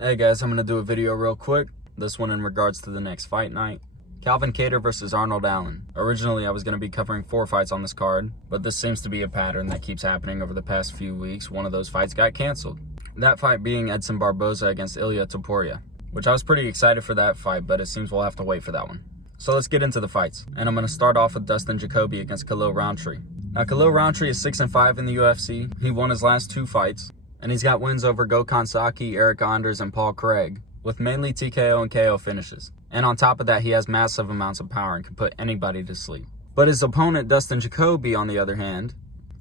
Hey guys, I'm going to do a video real quick. This one in regards to the next fight night. Calvin Kattar versus Arnold Allen. Originally, I was going to be covering 4 fights on this card, but this seems to be a pattern that keeps happening over the past few weeks. One of those fights got canceled. That fight being Edson Barboza against Ilia Topuria, which I was pretty excited for that fight, but it seems we'll have to wait for that one. So let's get into the fights. And I'm going to start off with Dustin Jacoby against Khalil Rountree. Now, Khalil Rountree is 6-5 in the UFC. He won his last 2 fights, and he's got wins over Gokhan Saki, Eric Anders, and Paul Craig, with mainly TKO and KO finishes. And on top of that, he has massive amounts of power and can put anybody to sleep. But his opponent, Dustin Jacoby, on the other hand,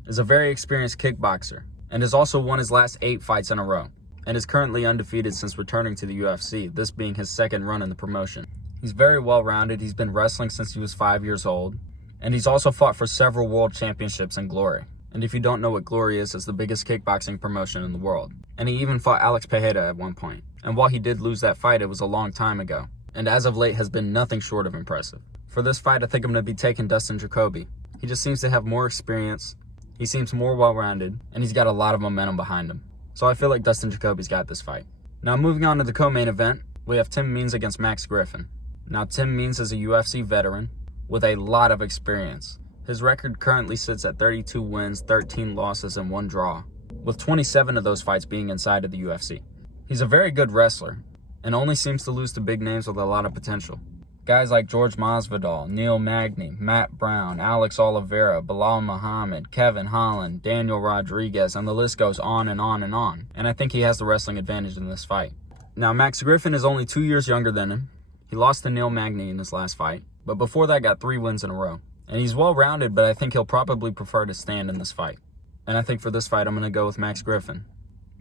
is a very experienced kickboxer and has also won his last 8 fights in a row and is currently undefeated since returning to the UFC, this being his second run in the promotion. He's very well-rounded. He's been wrestling since he was 5 years old, and he's also fought for several world championships in Glory. And if you don't know what Glory is, it's the biggest kickboxing promotion in the world. And he even fought Alex Pereira at one point. And while he did lose that fight, it was a long time ago, and as of late has been nothing short of impressive. For this fight, I think I'm going to be taking Dustin Jacoby. He just seems to have more experience, he seems more well-rounded, and he's got a lot of momentum behind him. So I feel like Dustin Jacoby's got this fight. Now moving on to the co-main event, we have Tim Means against Max Griffin. Now Tim Means is a UFC veteran with a lot of experience. His record currently sits at 32 wins, 13 losses, and 1 draw, with 27 of those fights being inside of the UFC. He's a very good wrestler, and only seems to lose to big names with a lot of potential. Guys like George Masvidal, Neil Magny, Matt Brown, Alex Oliveira, Bilal Muhammad, Kevin Holland, Daniel Rodriguez, and the list goes on and on and on. And I think he has the wrestling advantage in this fight. Now, Max Griffin is only 2 years younger than him. He lost to Neil Magny in his last fight, but before that got 3 wins in a row. And he's well-rounded, but I think he'll probably prefer to stand in this fight. And I think for this fight, I'm going to go with Max Griffin,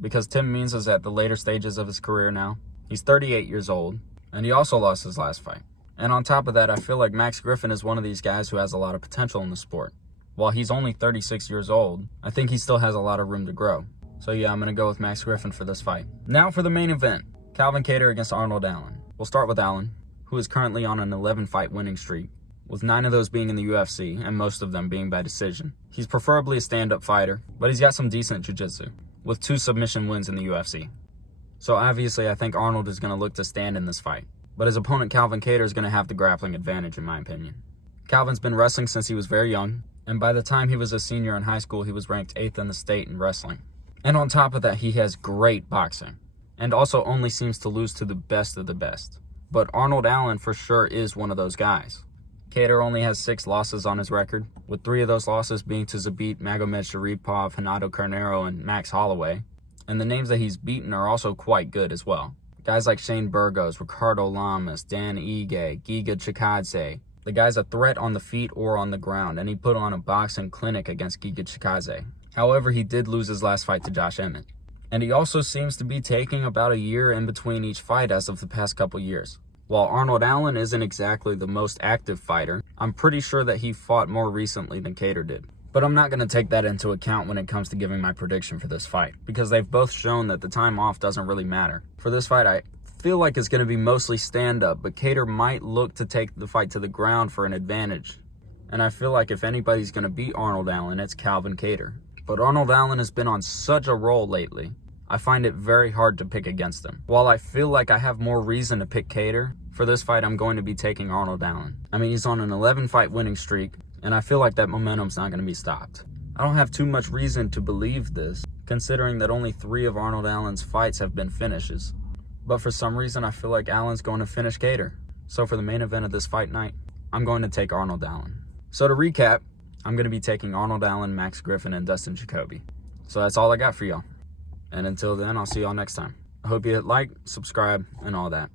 because Tim Means is at the later stages of his career now. He's 38 years old, and he also lost his last fight. And on top of that, I feel like Max Griffin is one of these guys who has a lot of potential in the sport. While he's only 36 years old, I think he still has a lot of room to grow. So yeah, I'm going to go with Max Griffin for this fight. Now for the main event, Calvin Kattar against Arnold Allen. We'll start with Allen, who is currently on an 11-fight winning streak, with 9 of those being in the UFC, and most of them being by decision. He's preferably a stand-up fighter, but he's got some decent jiu-jitsu, with 2 submission wins in the UFC. So obviously, I think Arnold is going to look to stand in this fight, but his opponent Calvin Kattar is going to have the grappling advantage in my opinion. Calvin's been wrestling since he was very young, and by the time he was a senior in high school, he was ranked 8th in the state in wrestling. And on top of that, he has great boxing, and also only seems to lose to the best of the best. But Arnold Allen for sure is one of those guys. Kattar only has 6 losses on his record, with 3 of those losses being to Zabit Magomedsharipov, Renato Carneiro, and Max Holloway. And the names that he's beaten are also quite good as well. Guys like Shane Burgos, Ricardo Lamas, Dan Ige, Giga Chikadze. The guy's a threat on the feet or on the ground, and he put on a boxing clinic against Giga Chikadze. However, he did lose his last fight to Josh Emmett. And he also seems to be taking about a year in between each fight as of the past couple years. While Arnold Allen isn't exactly the most active fighter, I'm pretty sure that he fought more recently than Kattar did. But I'm not going to take that into account when it comes to giving my prediction for this fight, because they've both shown that the time off doesn't really matter. For this fight, I feel like it's going to be mostly stand-up, but Kattar might look to take the fight to the ground for an advantage. And I feel like if anybody's going to beat Arnold Allen, it's Calvin Kattar. But Arnold Allen has been on such a roll lately, I find it very hard to pick against him. While I feel like I have more reason to pick Kattar, for this fight I'm going to be taking Arnold Allen. I mean, he's on an 11-fight winning streak, and I feel like that momentum's not going to be stopped. I don't have too much reason to believe this, considering that only 3 of Arnold Allen's fights have been finishes. But for some reason, I feel like Allen's going to finish Kattar. So for the main event of this fight night, I'm going to take Arnold Allen. So to recap, I'm going to be taking Arnold Allen, Max Griffin, and Dustin Jacoby. So that's all I got for y'all. And until then, I'll see y'all next time. I hope you hit like, subscribe, and all that.